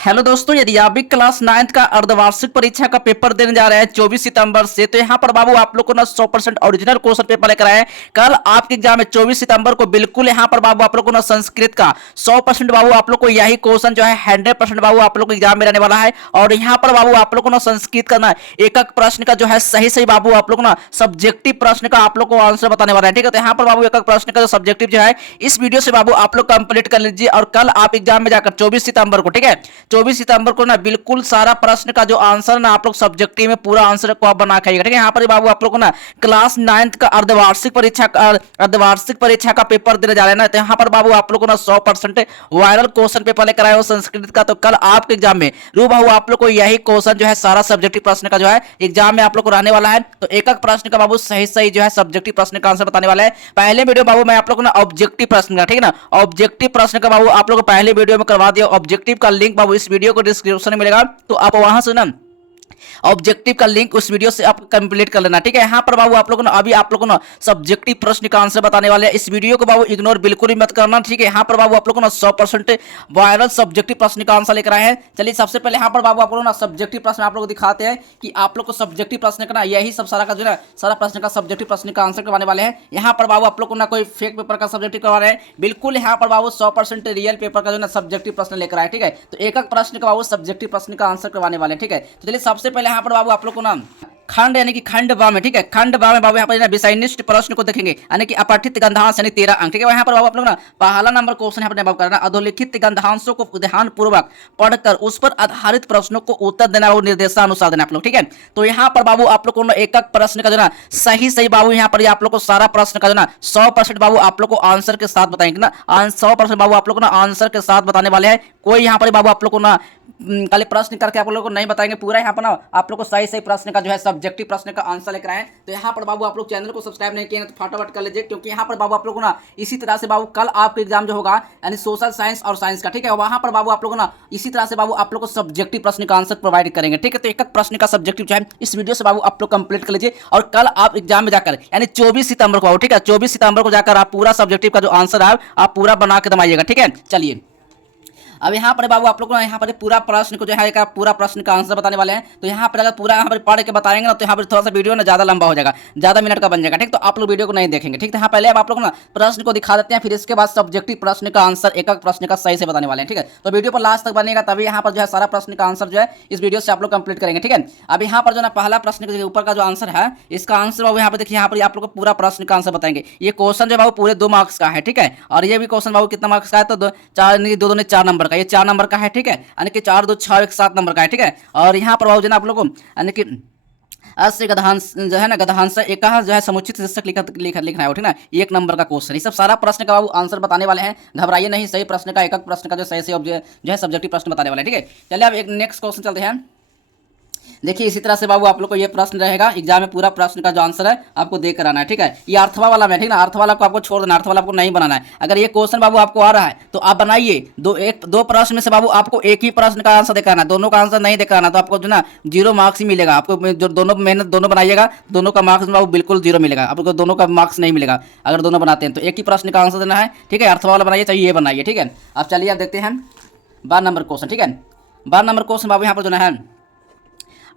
Hello दोस्तों, यदि आप भी क्लास 9th का अर्धवार्षिक परीक्षा का पेपर देने जा रहे हैं 24 सितंबर से, तो यहाँ पर बाबू आप लोग को ना 100% ओरिजिनल क्वेश्चन पेपर लेकर आए हैं। कल आपके एग्जाम में 24 सितंबर को बिल्कुल यहाँ पर बाबू आप लोग को ना संस्कृत का 100% बाबू आप लोग को यही क्वेश्चन जो है 100% बाबू आप लोग को एग्जाम में रहने वाला है। और यहाँ पर बाबू आप लोग को ना संस्कृत का ना एक एक प्रश्न का जो है सही सही बाबू आप लोग ना सब्जेक्टिव प्रश्न का आप लोग को आंसर बताने वाला है। ठीक है, तो यहाँ पर बाबू एक एक प्रश्न का जो सब्जेक्टिव जो है इस वीडियो से बाबू आप लोग कंप्लीट कर लीजिए। और कल आप एग्जाम में जाकर 24 सितंबर को, ठीक है, 24 सितंबर को ना बिल्कुल सारा प्रश्न का जो आंसर ना आप लोग सब्जेक्टिव में पूरा आंसर को आप बना खाइएगा। ठीक है, यहाँ पर बाबू आप लोग को ना क्लास 9th का अर्धवार्षिक परीक्षा का पेपर देने जा रहे हैं ना, तो यहाँ पर बाबू आप लोग को ना 100% वायरल क्वेश्चन पेपर लेकर आए हो संस्कृत का। तो कल आपके एग्जाम में रूबहू आप लोग को यही क्वेश्चन जो है सारा सब्जेक्टिव प्रश्न का जो है एग्जाम में आप लोग को रहने वाला है। तो एक एक प्रश्न का बाबू सही सही जो है सब्जेक्टिव प्रश्न का आंसर बताने वाला है। पहले वीडियो बाबू मैं आप लोग को ना ऑब्जेक्टिव प्रश्न का, ठीक है ना, ऑब्जेक्टिव प्रश्न का बाबू आप लोग को पहले वीडियो में करवा दिया। ऑब्जेक्टिव का लिंक बाबू इस वीडियो को डिस्क्रिप्शन में मिलेगा, तो आप वहां से ना ऑब्जेक्टिव का लिंक उस वीडियो से आप कंप्लीट कर लेना। ठीक है, यहाँ पर बाबू आप लोगों ने अभी आप लोगों ने सब्जेक्टिव प्रश्न का आंसर बताने वाले हैं। इस वीडियो को बाबू इग्नोर बिल्कुल भी मत करना। ठीक है, यहाँ पर बाबू आप लोगों ने 100% वायरल सब्जेक्टिव प्रश्न का आंसर लेकर आए हैं। चलिए सबसे पहले यहाँ पर बाबू आप लोगों ने सब्जेक्टिव प्रश्न आप लोग दिखाते हैं कि आप लोग को सब्जेक्टिव प्रश्न का ना यही सब सारा का जो है सारा प्रश्न का सब्जेक्टिव प्रश्न का आंसर करवाने वाले हैं। यहाँ पर बाबू आप लोग को ना कोई फेक पेपर का सब्जेक्टिव करवा रहे हैं, बिल्कुल यहाँ पर बाबू 100% रियल पेपर का जो है सब्जेक्टिव प्रश्न लेकर आए। ठीक है, तो एक एक प्रश्न का बाबू सब्जेक्टिव प्रश्न का आंसर करवाने वाले हैं। ठीक है, तो चलिए सबसे पहले यहाँ पर बाबू आप लोग को ना खंड यानी कि खंड बा में, ठीक है, खंड बा में बाबू यहाँ पर विषयनिष्ठ प्रश्न को देखेंगे यानी कि अपठित गंधांश यानी 13 अंक। ठीक है, यहाँ पर बाबू आप लोग ना पहला नंबर क्वेश्चन यहाँ पर बाबू करना, अधोलिखित गंधांशों को ध्यानपूर्वक पढ़कर उस पर आधारित प्रश्नों को उत्तर देना और निर्देशानुसार देना आप लोग। ठीक है, तो यहाँ पर बाबू आप लोग को एक एक प्रश्न का जो ना सही सही बाबू यहाँ पर आप लोग को सारा प्रश्न का जो ना 100% बाबू आप लोग को आंसर के साथ बताएंगे ना, 100% बाबू आप लोग को ना आंसर के साथ बताने वाले हैं। कोई यहाँ पर बाबू आप लोग को ना खाली प्रश्न करके आप लोगों को नहीं बताएंगे, पूरा यहाँ पर ना आप लोग को सही सही प्रश्न का जो है सब्जेक्टिव प्रश्न का आंसर लेकर आए। तो यहाँ पर बाबू आप लोग चैनल को सब्सक्राइब नहीं किए तो फटाफट कर लीजिए, क्योंकि यहाँ पर बाबू आप लोग को ना इसी तरह से बाबू कल आपका एग्जाम जो होगा यानी सोशल साइंस और साइंस का, ठीक है, वहाँ पर बाबू आप लोग ना इसी तरह से बाबू आप लोग को सब्जेक्टिव प्रश्न का आंसर प्रोवाइड करेंगे। ठीक है, तो एक एक प्रश्न का सब्जेक्टिव जो है इस वीडियो से बाबू आप लोग कंप्लीट कर लीजिए। और कल आप एग्जाम में जाकर यानी 24 सितंबर को, ठीक है, 24 सितंबर को जाकर आप पूरा सब्जेक्टिव का जो आंसर है आप पूरा बना के दमाइएगा। ठीक है, चलिए अब यहाँ पर बाबू आप लोग को यहाँ पर पूरा प्रश्न को जो है पूरा प्रश्न का आंसर बताने वाले हैं। तो यहाँ पर अगर पूरा यहाँ पर पढ़ के बताएंगे ना तो यहाँ पर थोड़ा सा वीडियो ना ज़्यादा लंबा हो जाएगा, ज़्यादा मिनट का बन जाएगा। ठीक, तो आप लोग वीडियो को नहीं देखेंगे। ठीक, तो यहाँ पहले अब आप लोग ना प्रश्न को दिखा देते हैं, फिर इसके बाद सब्जेक्टिव प्रश्न का आंसर एक एक प्रश्न का सही से बताने वाले हैं। ठीक है, तो वीडियो पर लास्ट तक बनेगा, तभी यहाँ पर जो है सारा प्रश्न का आंसर जो है इस वीडियो से आप लोग कंप्लीट करेंगे। ठीक है, अब यहाँ पर जो ना पहला प्रश्न के ऊपर का जो आंसर है इसका आंसर बाबू यहाँ पर देखिए, यहाँ पर आप लोग को पूरा प्रश्न का आंसर बताएंगे। ये क्वेश्चन जो बाबू पूरे 2 मार्क्स का है। ठीक है, और ये भी क्वेश्चन बाबू कितना मार्क्स का है, तो 4 नंबर का, ये 4 नंबर का है। ठीक है, यानी कि 4 2 6 1 7 नंबर का है। ठीक है, और यहाँ पर बाबू जो ना आप लोगों को यानी कि अस्य गधांश जो है ना गधांश एक जो है समुचित शीर्षक लिखना है, ठीक ना, 1 नंबर का क्वेश्चन। ये सब सारा प्रश्न का बाबू आंसर बताने वाले हैं, घबराइए नहीं, सही प्रश्न का एक एक प्रश्न का जो सही से जो है सब्जेक्टिव प्रश्न बताने वाले हैं। ठीक है, चलिए अब एक नेक्स्ट क्वेश्चन चलते हैं। देखिए इसी तरह से बाबू आप लोग को ये प्रश्न रहेगा एग्जाम में, पूरा प्रश्न का जो आंसर है आपको देकर आना है। ठीक है, ये अर्थवा वाला में, ठीक ना, अर्थ वाला को आपको छोड़ देना, अर्थ वाला आपको नहीं बनाना है। अगर ये क्वेश्चन बाबू आपको आ रहा है तो आप बनाइए, दो प्रश्न में से बाबू आपको एक ही प्रश्न का आंसर देकर आना, दोनों का आंसर नहीं देकर आना, तो आपको जो ना 0 मार्क्स ही मिलेगा। आपको जो दोनों मेहनत दोनों बनाइएगा, दोनों का मार्क्स बाबू बिल्कुल 0 मिलेगा, आपको दोनों का मार्क्स नहीं मिलेगा अगर दोनों बनाते हैं। तो एक ही प्रश्न का आंसर देना है। ठीक है, अर्थ वाला बनाइए चाहे ये बनाइए। ठीक है, अब चलिए आप देखते हैं 12 नंबर क्वेश्चन। ठीक है, 12 नंबर क्वेश्चन बाबू यहाँ पर जो है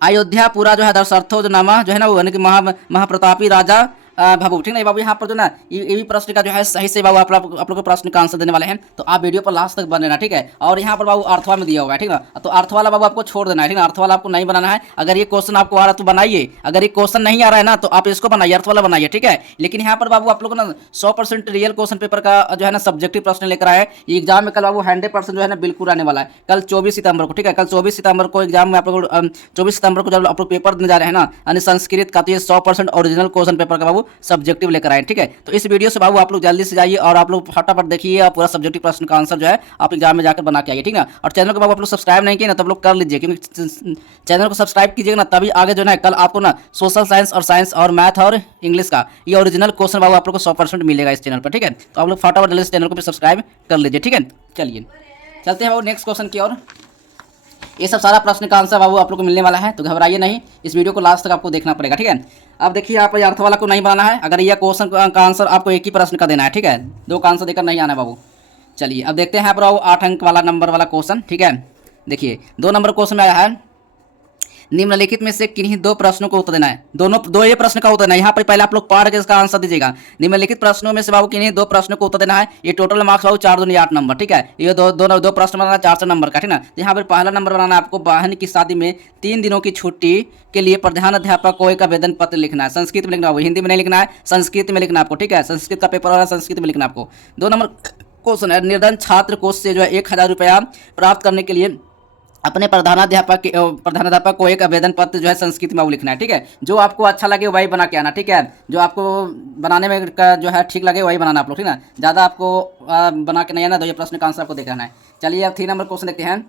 अयोध्या पूरा जो है दशरथो जो नामा जो है ना वो यानी कि महाप्रतापी राजा भभू। ठीक है बाबू, यहाँ पर जो ना ये भी प्रश्न का जो है सही से बाबू आप लोग को प्रश्न का आंसर देने वाले हैं, तो आप वीडियो पर लास्ट तक बने ना। ठीक है, और यहाँ पर बाबू अर्थवा में दिया हुआ है। ठीक ना, तो अर्थ वाला बाबू आपको छोड़ देना है। ठीक ना, अर्थ वाला आपको नहीं बनाना है। अगर ये क्वेश्चन आपको आ रहा है तो बनाइए, अगर ये क्वेश्चन नहीं आ रहा है ना तो आप इसको बनाइए, अर्थ वाला बनाइए। ठीक है, लेकिन यहाँ पर बाबू आप लोग ना 100% रियल क्वेश्चन पेपर का जो है ना सब्जेक्टिव प्रश्न लेकर आए। एग्जाम में कल बाबू 100% जो है ना बिल्कुल आने वाला है, कल 24 सितंबर को। ठीक है, कल 24 सितंबर को एग्जाम में आप लोग 24 सितंबर को जब आप लोग पेपर देने जा रहे हैं ना यानी संस्कृत का, तो ये 100% ओरिजिनल क्वेश्चन पेपर का बाबू सब्जेक्टिव कराएं। ठीक है, तो इस वीडियो से बाबू आप लोग जल्दी से जाइए और आप लोग फटाफट देखिए और पूरा सब्जेक्टिव प्रश्न का आंसर जो है आप एग्जाम में जाकर बना के आइए। ठीक है, और चैनल को बाबू आप लोग सब्सक्राइब नहीं किए ना, तब लोग कर लीजिए, क्योंकि चैनल को सब्सक्राइब कीजिएगा ना, तभी आगे जो है कल आपको ना सोशल साइंस और मैथ और इंग्लिश का ये ओरिजिनल क्वेश्चन बाबू आप लोग को 100% मिलेगा इस चैनल पर। ठीक है, तो आप लोग फटाफट जल्दी से चैनल को भी सब्सक्राइब कर लीजिए। ठीक है, चलिए चलते हैं बाबू नेक्स्ट क्वेश्चन की ओर। ये सब सारा प्रश्न का आंसर बाबू आप लोग को मिलने वाला है, तो घबराइए नहीं, इस वीडियो को लास्ट तक आपको देखना पड़ेगा। ठीक है, अब देखिए आप अर्थ वाला को नहीं बनाना है, अगर यह क्वेश्चन का आंसर आपको एक ही प्रश्न का देना है। ठीक है, 2 का आंसर देकर नहीं आना है बाबू। चलिए अब देखते हैं यहाँ पर 8 अंक वाला नंबर वाला क्वेश्चन। ठीक है, देखिए 2 नंबर क्वेश्चन में आया है, निम्नलिखित में से किन्हीं दो प्रश्नों को उत्तर देना है। दोनों दो ये प्रश्न का उत्तर देना है। यहाँ पर पहले आप लोग पढ़ के इसका आंसर दीजिएगा। निम्नलिखित प्रश्नों में से बाबू किन्हीं दो प्रश्नों को उत्तर देना है। ये टोटल मार्क्स बाबू 4 दूनी 8 नंबर, ठीक है। ये दो प्रश्न बनाना 4 नंबर का, ठीक ना। यहाँ पर पहला नंबर बनाना है आपको, बहन की शादी में 3 दिनों की छुट्टी के लिए प्रधान अध्यापक को एक आवेदन पत्र लिखना है। संस्कृत में लिखना है, हिंदी में नहीं लिखना है, संस्कृत में लिखना है आपको, ठीक है। संस्कृत का पेपर हो रहा है, संस्कृत में लिखना है आपको। 2 नंबर क्वेश्चन है, निर्धन छात्र कोष से जो है 1000 रुपया प्राप्त करने के लिए अपने प्रधानाध्यापक को एक आवेदन पत्र जो है संस्कृत में वो लिखना है, ठीक है। जो आपको अच्छा लगे वही बना के आना, ठीक है। जो आपको बनाने में का जो है ठीक लगे वही बनाना आप लोग, ठीक ना। ज़्यादा आपको बना के नहीं आना। तो ये प्रश्न का आंसर आपको देखना है। चलिए अब 3 नंबर क्वेश्चन देखते हैं।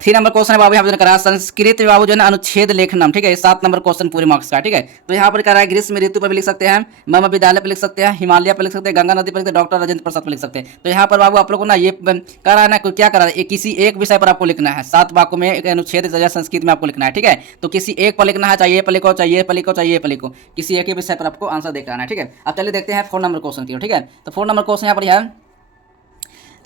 3 नंबर क्वेश्चन है बाबू, यहाँ पर करा संस्कृत में बाबू जो है ना अनुच्छेद लेखनम, ठीक है। 7 नंबर क्वेश्चन पूरे मार्क्स का, ठीक है। तो यहाँ पर कह रहा है ग्रीष्म ऋतु पर भी लिख सकते हैं, मम विद्यालय पर लिख सकते हैं, हिमालय पर लिख सकते हैं, गंगा नदी पर लिख सकते हैं, डॉक्टर राजेंद्र प्रसाद पर लिख सकते हैं। तो यहाँ पर बाबू आप लोग को ना ये कह रहा है ना, क्या करा है, किसी एक विषय पर आपको लिखना है। 7 वाक्यों में एक अनुच्छेद संस्कृत में आपको लिखना है, ठीक है। तो किसी एक पर लिखना है, चाहिए पर लिखो, चाहिए पर लिखो, चाहिए पर लिखो, किसी एक ही विषय पर आपको आंसर देकर आना है, ठीक है। अब चलिए देखते हैं 4 नंबर क्वेश्चन की, ठीक है। तो 4 नंबर क्वेश्चन यहाँ पर है,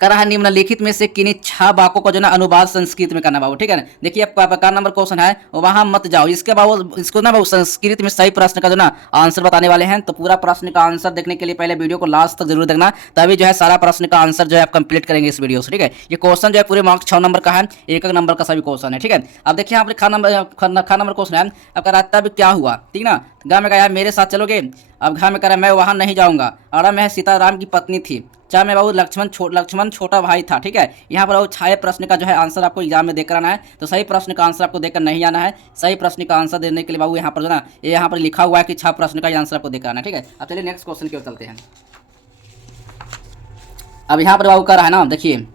कर रहा है निम्नलिखित में से किन्हीं 6 वाक्यों का जो ना अनुवाद संस्कृत में करना बाबू, ठीक है ना। देखिए आपका का नंबर क्वेश्चन है, वहां मत जाओ, इसके बाबू इसको ना बाबू संस्कृत में सही प्रश्न का जो ना आंसर बताने वाले हैं। तो पूरा प्रश्न का आंसर देखने के लिए पहले वीडियो को लास्ट तक जरूर देखना, तभी जो है सारा प्रश्न का आंसर जो है आप कंप्लीट करेंगे इस वीडियो से, ठीक है। ये क्वेश्चन जो है पूरे मार्क्स 6 नंबर का है, एक नंबर का सभी क्वेश्चन है, ठीक है। अब देखिए यहाँ पर खा नंबर क्वेश्चन है, अब कह रहा तब क्या हुआ, ठीक ना। गाँव में कहा मेरे साथ चलोगे, अब घा में कह रहा मैं वहाँ नहीं जाऊँगा। अड़ा में सीताराम की पत्नी थी, चार में बाबू लक्ष्मण छोटा भाई था, ठीक है। यहाँ पर बाबू 6 प्रश्न का जो है आंसर आपको एग्जाम में देकर आना है। तो सही प्रश्न का आंसर आपको देकर नहीं आना है। सही प्रश्न का आंसर देने के लिए बाबू यहाँ पर जो ना यहाँ पर लिखा हुआ है कि 6 प्रश्न का आंसर आपको देकर आना है, ठीक है। अब चलिए नेक्स्ट क्वेश्चन की ओर चलते हैं। अब यहाँ पर बाबू कर रहा है ना, देखिए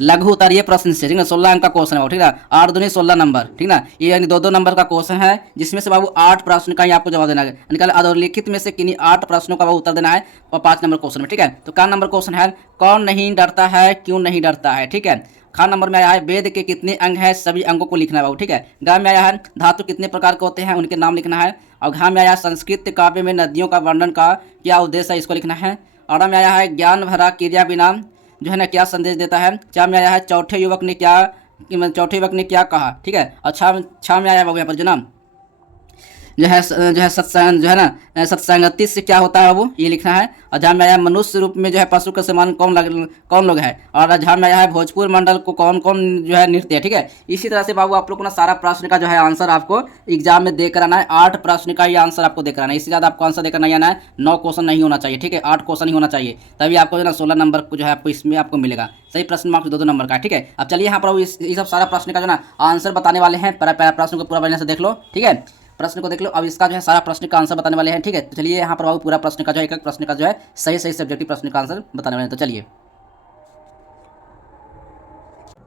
लघु उत्तरीय प्रश्न से, ठीक है। 16 अंक का क्वेश्चन है, ठीक है। 8 दूनी 16 नंबर, ठीक ना। ये यानी 2-2 नंबर का क्वेश्चन है, जिसमें से बाबू 8 प्रश्न का ही आपको जवाब देना है। निकाल अधोलिखित में से किन्हीं 8 प्रश्नों का उत्तर देना है और 5 नंबर क्वेश्चन में, ठीक है। तो का नंबर क्वेश्चन है, कौन नहीं डरता है, क्यों नहीं डरता है, ठीक है। खा नंबर में आया है, वेद के कितने अंग हैं, सभी अंगों को लिखना है बाबू, ठीक है। गा में आया है, धातु कितने प्रकार के होते हैं, उनके नाम लिखना है। और घा में आया संस्कृत काव्य में नदियों का वर्णन का क्या उद्देश्य है, इसको लिखना है। अड़ा में आया है, ज्ञान भरा क्रिया बिना जो है ना क्या संदेश देता है। चार में आया है, चौथे युवक ने क्या कहा, ठीक है। और छः में आया बाबू यहाँ पर जो ना सत्संग जो है ना सत्संगति से क्या होता है वो ये लिखना है। और जहाँ में आया मनुष्य रूप में जो है पशु का समान कौन लोग है। और जहाँ में आया है भोजपुर मंडल को कौन कौन जो है नृत्य है, ठीक है। इसी तरह से बाबू आप लोग को ना सारा प्रश्न का जो है आंसर आपको एग्जाम में देकर आना है। 8 प्रश्न का ये आंसर आपको देकर आना है, इससे ज़्यादा आपको आंसर देकर नहीं आना है। 9 क्वेश्चन नहीं होना चाहिए, ठीक है। 8 क्वेश्चन ही होना चाहिए, तभी आपको जो ना 16 नंबर को जो है आपको इसमें आपको मिलेगा। सही प्रश्न मार्क्स 2-2 नंबर का, ठीक है। अब चलिए यहाँ पर ये सब सारा प्रश्न का जो ना आंसर बताने वाले हैं। पहला प्रश्न को पूरा बढ़िया से देख लो, ठीक है। प्रश्न को देख लो, अब इसका जो है सारा प्रश्न का आंसर बताने वाले हैं, ठीक है। तो चलिए यहाँ पर बाबू पूरा प्रश्न का जो है एक प्रश्न का जो है सही सब्जेक्टिव प्रश्न का आंसर बताने वाले हैं। तो चलिए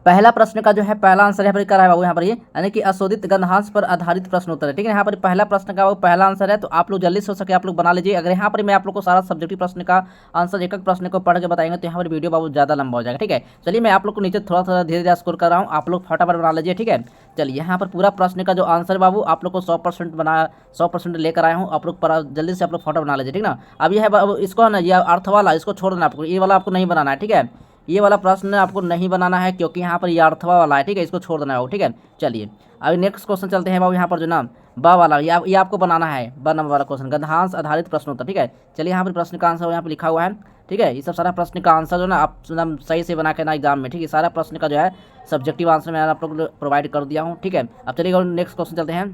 पहला प्रश्न का जो है पहला आंसर यहाँ पर कर रहा है बाबू, यहाँ पर ये यानी कि अशोधित गंधहांश पर आधारित प्रश्न उत्तर है, ठीक है। यहाँ पर पहला प्रश्न का वो पहला आंसर है, तो आप लोग जल्दी से हो सके आप लोग बना लीजिए। अगर यहाँ पर मैं आप लोग को सारा सब्जेक्टिव प्रश्न का आंसर एक प्रश्न को पढ़ के बताएंगे तो यहाँ पर वीडियो बाबू ज़्यादा लंबा हो जाएगा, ठीक है। चलिए मैं आप लोग को नीचे थोड़ा धीरे धीरे स्कोर कर रहा हूँ, आप लोग फटाफट बना लीजिए, ठीक है। चलिए यहाँ पर पूरा प्रश्न का जो आंसर बाबू आप लोग को 100% लेकर आया हूँ। आप लोग जल्दी से आप लोग फटाफट बना लीजिए, ठीक ना। अब यह है इसको ना ये अर्थ वाला इसको छोड़ देना आपको, ये वाला आपको नहीं बनाना है, ठीक है। ये वाला प्रश्न आपको नहीं बनाना है क्योंकि यहाँ पर ये अर्थवा वाला है, ठीक है। इसको छोड़ देना है, ठीक है। चलिए अभी नेक्स्ट क्वेश्चन चलते हैं बाबू। यहाँ पर जो ना बा वाला ये आपको बनाना है, ब नंबर वाला क्वेश्चन गंधहांश आधारित प्रश्न उत्तर, ठीक है। चलिए यहाँ पर प्रश्न का आंसर यहाँ पर लिखा हुआ है, ठीक है। ये सब सारा प्रश्न का आंसर जो ना आप सही से बना के ना एग्जाम में, ठीक है। सारा प्रश्न का जो है सब्जेक्टिव आंसर मैं आप लोग प्रोवाइड कर दिया हूँ, ठीक है। अब चलिए नेक्स्ट क्वेश्चन चलते हैं।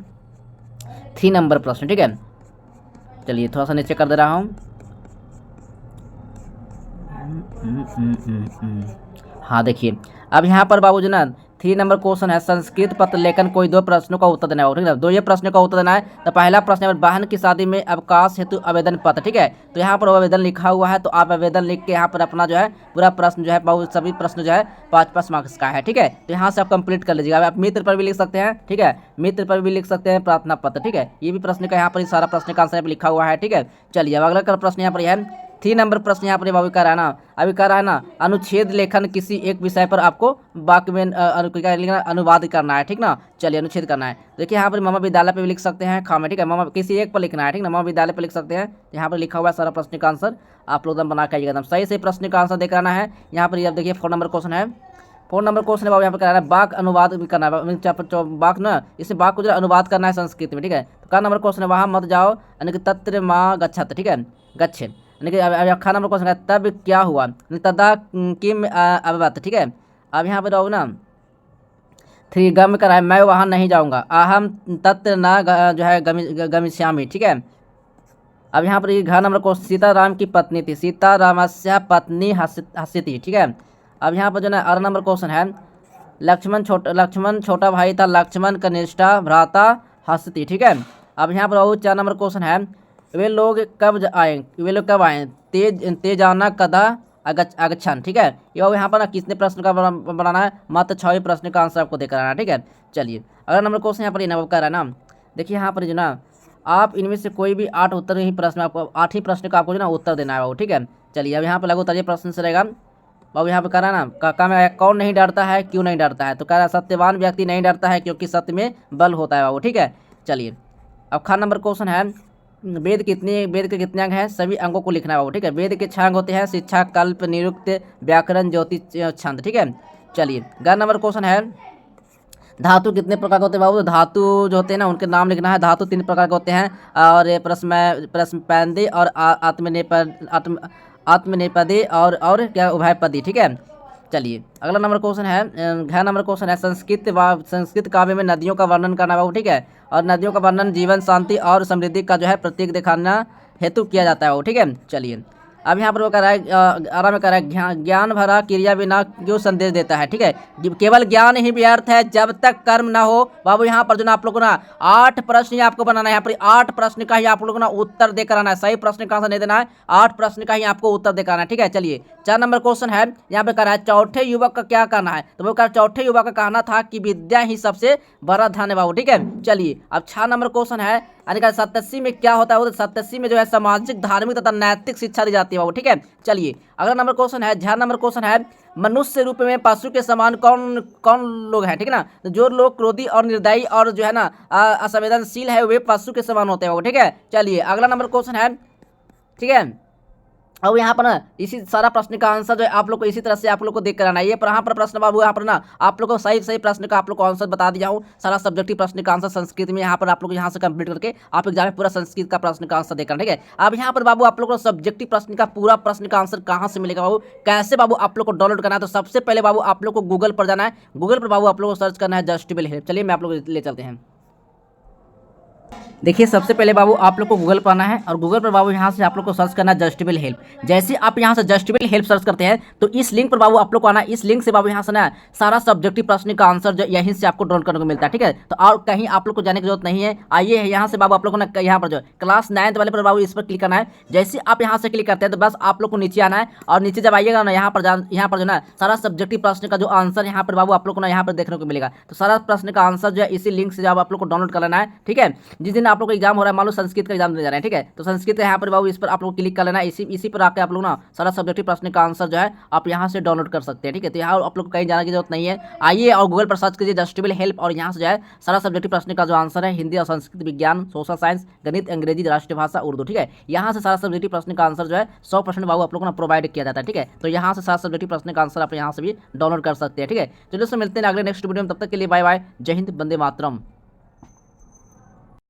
3 नंबर प्रश्न, ठीक है। चलिए थोड़ा सा नीचे कर दे रहा हूँ। हाँ देखिए अब यहाँ पर बाबू जी ना 3 नंबर क्वेश्चन है, संस्कृत पत्र लेखन कोई 2 प्रश्नों का उत्तर देना है, ठीक है। 2 ये प्रश्न का उत्तर देना है। तो पहला प्रश्न है बहन की शादी में अवकाश हेतु आवेदन पत्र, ठीक है। तो यहाँ पर आवेदन लिखा हुआ है, तो आप आवेदन लिख के यहाँ पर अपना जो है पूरा प्रश्न जो है बाबू सभी प्रश्न जो है 5-5 मार्क्स का है, ठीक है। तो यहाँ से आप कंप्लीट कर लीजिएगा। आप मित्र पर भी लिख सकते हैं, ठीक है। मित्र पर भी लिख सकते हैं, प्रार्थना पत्र, ठीक है। ये भी प्रश्न का यहाँ पर सारा प्रश्न का आंसर लिखा हुआ है, ठीक है। चलिए अब अगला प्रश्न यहाँ पर है 3 नंबर प्रश्न यहाँ पर बाबू कर रहा है ना, अभी कर रहा है ना अनुच्छेद लेखन किसी एक विषय पर आपको वाक्य में अनुवाद करना है, ठीक ना। चलिए अनुच्छेद करना है। देखिए यहाँ पर ममा विद्यालय पे भी लिख सकते हैं, खामे, ठीक है। ममा किसी एक पर लिखना है, ठीक ना। ममा विद्यालय पर लिख सकते हैं, यहाँ पर लिखा हुआ है सारा प्रश्न का आंसर आप लोग एकदम बना के आइएगा, एकदम सही से प्रश्न का आंसर देकर आना है। यहाँ पर अब देखिए 4 नंबर क्वेश्चन है, 4 नंबर क्वेश्चन है बाबू यहाँ पे कराना है वाक अनुवाद भी करना है, वाक ना इसे वाक को जो अनुवाद करना है संस्कृत में, ठीक है। तो का नंबर क्वेश्चन है वहाँ मत जाओ, यानी कि तत्र माँ गच्छत, ठीक है, गच्छे, यानी कि अब खा नंबर क्वेश्चन है तब क्या हुआ, तदा किम अभवत, ठीक है। अब यहाँ पे रहो ना 3 गम करा है मैं वहाँ नहीं जाऊँगा, अहम तत्र ना जो है गमिष्यामि, ठीक है। अब यहाँ पर घ नंबर क्वेश्चन सीताराम की पत्नी थी, सीतारामस्य पत्नी हस्यति, ठीक है। अब यहाँ पर जो है अर नंबर क्वेश्चन है लक्ष्मण छोटा भाई था, लक्ष्मण कनिष्ठा भ्राता हस्यति, ठीक है। अब यहाँ पर 4 नंबर क्वेश्चन है वे लोग कब आए तेजाना कदा अगच्छन, ठीक है। ये यहाँ पर ना कितने प्रश्न का बनाना है, मात्र 6 प्रश्न का आंसर आपको देकर आना है, ठीक है। चलिए अगला नंबर क्वेश्चन यहाँ पर ये कर रहा है ना, देखिए यहाँ पर जो ना आप इनमें से कोई भी 8 उत्तर ही प्रश्न आपको 8 ही प्रश्न का आपको जो ना उत्तर देना है बाबू, ठीक है। चलिए अब यहाँ पर लगो तरीके प्रश्न से रहेगा बाबू, यहाँ पे कह रहा है ना काम है कौन नहीं डरता है, क्यों नहीं डरता है, तो कह रहा है सत्यवान व्यक्ति नहीं डरता है क्योंकि सत्य में बल होता है बाबू, ठीक है। चलिए अब खा नंबर क्वेश्चन है वेद के कितने अंग हैं, सभी अंगों को लिखना है बाबू, ठीक है। वेद के 6 अंग होते हैं, शिक्षा कल्प निरुक्त व्याकरण ज्योतिष छंद, ठीक है। चलिए ग नंबर क्वेश्चन है धातु कितने प्रकार के होते हैं बाबू, धातु जो होते हैं ना उनके नाम लिखना है। धातु 3 प्रकार के होते हैं और ये प्रश्नपैंदी और आत्मनेपदी और क्या उभयपदी, ठीक है। चलिए अगला नंबर क्वेश्चन है घ नंबर क्वेश्चन है संस्कृत काव्य में नदियों का वर्णन करना बाबू, ठीक है। और नदियों का वर्णन जीवन शांति और समृद्धि का जो है प्रतीक दिखाना हेतु किया जाता है वो, ठीक है। चलिए अब यहाँ पर वो कह रहा है आराम में कह रहा है ज्ञान भरा क्रिया बिना क्यों संदेश देता है, ठीक है। केवल ज्ञान ही व्यर्थ है जब तक कर्म ना हो बाबू। यहाँ पर जो ना आप लोग ना 8 प्रश्न ही आपको बनाना है, यहाँ पर 8 प्रश्न का ही आप लोग ना उत्तर देकर आना है, सही प्रश्न का आंसर नहीं देना है, 8 प्रश्न का ही आपको उत्तर देकर आना है, ठीक है। चलिए 4 नंबर क्वेश्चन है यहाँ पे कह रहा है चौथे युवक का क्या कहना है, तो वो कह रहा है चौथे युवक का कहना था कि विद्या ही सबसे बड़ा धन है बाबू, ठीक है। चलिए अब 6 नंबर क्वेश्चन है सप्तषि में क्या होता है, वो सप्तषि में जो है सामाजिक धार्मिक तथा नैतिक शिक्षा दी जाती है बाबू, ठीक है। चलिए अगला नंबर क्वेश्चन है झ नंबर क्वेश्चन है मनुष्य रूप में पशु के समान कौन कौन लोग हैं, ठीक है ना। तो जो लोग क्रोधी और निर्दयी और जो है ना असंवेदनशील है वे पशु के समान होते हैं बाबू, ठीक है। चलिए अगला नंबर क्वेश्चन है, ठीक है। अब यहाँ पर ना इसी सारा प्रश्न का आंसर जो है आप लोग को इसी तरह से आप लोग को देख कर आना है। ये पर यहाँ पर प्रश्न बाबू यहाँ पर ना आप लोग को सही प्रश्न का आप लोग को आंसर बता दिया हूँ, सारा सब्जेक्टिव प्रश्न का आंसर संस्कृत में यहाँ पर आप लोग यहाँ से कंप्लीट करके आप एग्जाम में पूरा संस्कृत का प्रश्न का आंसर देकर, ठीक है। अब यहाँ पर बाबू आप लोग को सब्जेक्टिव प्रश्न का पूरा प्रश्न का आंसर कहाँ से मिलेगा बाबू, कैसे बाबू आप लोग को डाउनलोड करना है, तो सबसे पहले बाबू आप लोग को गूगल पर जाना है, गूगल पर बाबू आप लोग को सर्च करना है जस्टिबल हेल्प। चलिए मैं आप लोग ले चलते हैं। देखिए सबसे पहले बाबू आप लोग को गूगल पर आना है और गूगल पर बाबू यहाँ से आप लोग को सर्च करना है जस्टिबल हेल्प। जैसे आप यहाँ से जस्टिबल हेल्प सर्च करते हैं तो इस लिंक पर बाबू आप लोग को आना है, इस लिंक से बाबू यहाँ से ना सारा सब्जेक्टिव प्रश्न का आंसर जो यहीं से आपको डाउनलोड करने को मिलता है, ठीक है। तो और कहीं आप लोग को जाने की जरूरत नहीं है। आइए यहाँ से बाबू आप लोग को ना यहाँ पर जो क्लास 9th वाले पर बाबू इस पर क्लिक करना है। जैसे आप यहाँ से क्लिक करते हैं तो बस आप लोग को नीचे आना है और नीचे जब आइएगा ना यहाँ पर जो ना सारा सब्जेक्टिव प्रश्न का जो आंसर यहाँ पर बाबू आप लोग को ना यहाँ पर देखने को मिलेगा। तो सारा प्रश्न का आंसर जो है इसी लिंक से जब आप लोग को डाउनलोड कर लेना है, ठीक है। जिस दिन आप लोग को एग्जाम हो रहा है मान लो संस्कृत का एग्जाम देने जा रहे हैं, ठीक है, तो संस्कृत यहाँ पर बाबू इस पर आप लोग क्लिक कर लेना है। इसी पर आके आप लोग ना सारा सब्जेक्टिव प्रश्न का आंसर जो है आप यहाँ से डाउनलोड कर सकते हैं, ठीक है। तो यहाँ आप लोग को कहीं जाने की जरूरत नहीं है। आइए और गूगल पर सर्च कीजिए जस्टिबल हेल्प और यहाँ से जो है सारा सब्जेक्टिव प्रश्न का जो आंसर है हिंदी और संस्कृत विज्ञान सोशल साइंस गणित अंग्रेजी राष्ट्रीय भाषा उर्दू, ठीक है। यहाँ से सारा सब्जेक्टिव प्रश्न का आंसर जो है 100% बाबू आप लोग को ना प्रोवाइड किया जाता है, ठीक है। तो यहाँ से सारा सब्जेक्टिव प्रश्न का आंसर आप यहाँ से भी डाउनलोड कर सकते हैं, ठीक है। चलिए दोस्तों मिलते हैं अगले नेक्स्ट वीडियो में, तब तक के लिए बाय बाय, जय हिंद, वंदे मातरम।